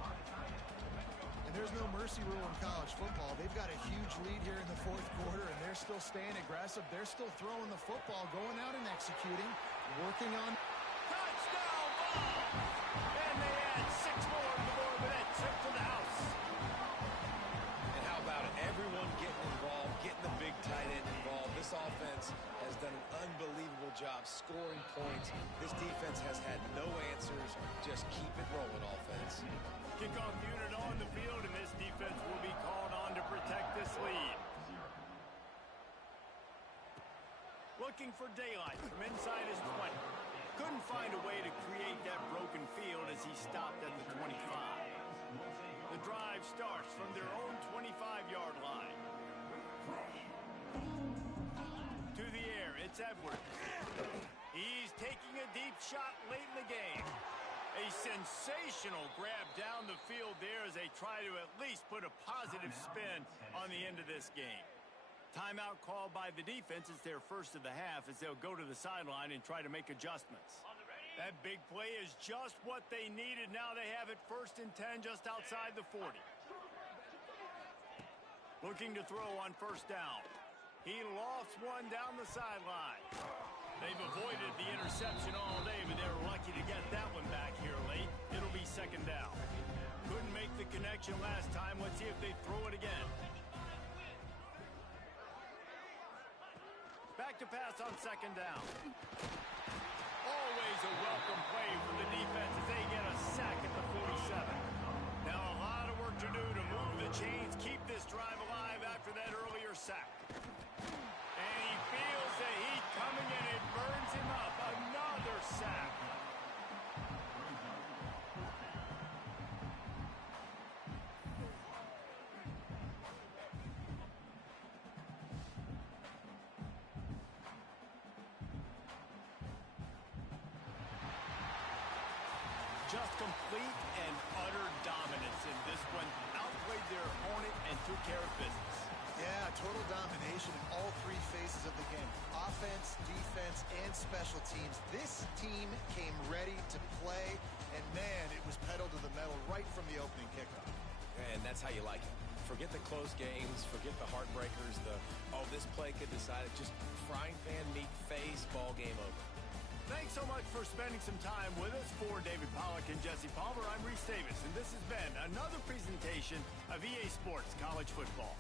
And there's no mercy rule in college football. They've got a huge lead here in the fourth quarter, and they're still staying aggressive. They're still throwing the football, going out and executing, working on... Touchdown ball! And they add 6 more to the board with that trip to the house. And how about it? Everyone getting involved, getting the big tight end involved. This offense has done an unbelievable job scoring points. This defense has had no answers. Just keep it rolling, offense. Kickoff unit on the field, and this defense will be called on to protect this lead. Looking for daylight from inside his 20. Couldn't find a way to create that broken field as he stopped at the 25. The drive starts from their own 25-yard line. To the air, it's Edwards. He's taking a deep shot late in the game. A sensational grab down the field there as they try to at least put a positive spin on the end of this game. Timeout called by the defense. It's their first of the half as they'll go to the sideline and try to make adjustments. That big play is just what they needed. Now they have it 1st and 10 just outside the 40. Looking to throw on 1st down. He lofts one down the sideline. They've avoided the interception all day, but they were lucky to get that one back here late. It'll be 2nd down. Couldn't make the connection last time. Let's see if they throw it again. Back to pass on 2nd down. Always a welcome play from the defense as they get a sack at the 47. Now a lot of work to do to move the chains, keep this drive alive after that earlier sack. And he feels the heat coming and it burns him up. Another sack. Just complete and utter dominance in this one. Outplayed their opponent and took care of business. Yeah, total domination in all 3 phases of the game. Offense, defense, and special teams. This team came ready to play, and man, it was pedal to the metal right from the opening kickoff. And that's how you like it. Forget the close games, forget the heartbreakers, this play could decide it. Just frying pan meat face, ball game over. Thanks so much for spending some time with us. For David Pollack and Jesse Palmer, I'm Reese Davis, and this has been another presentation of EA Sports College Football.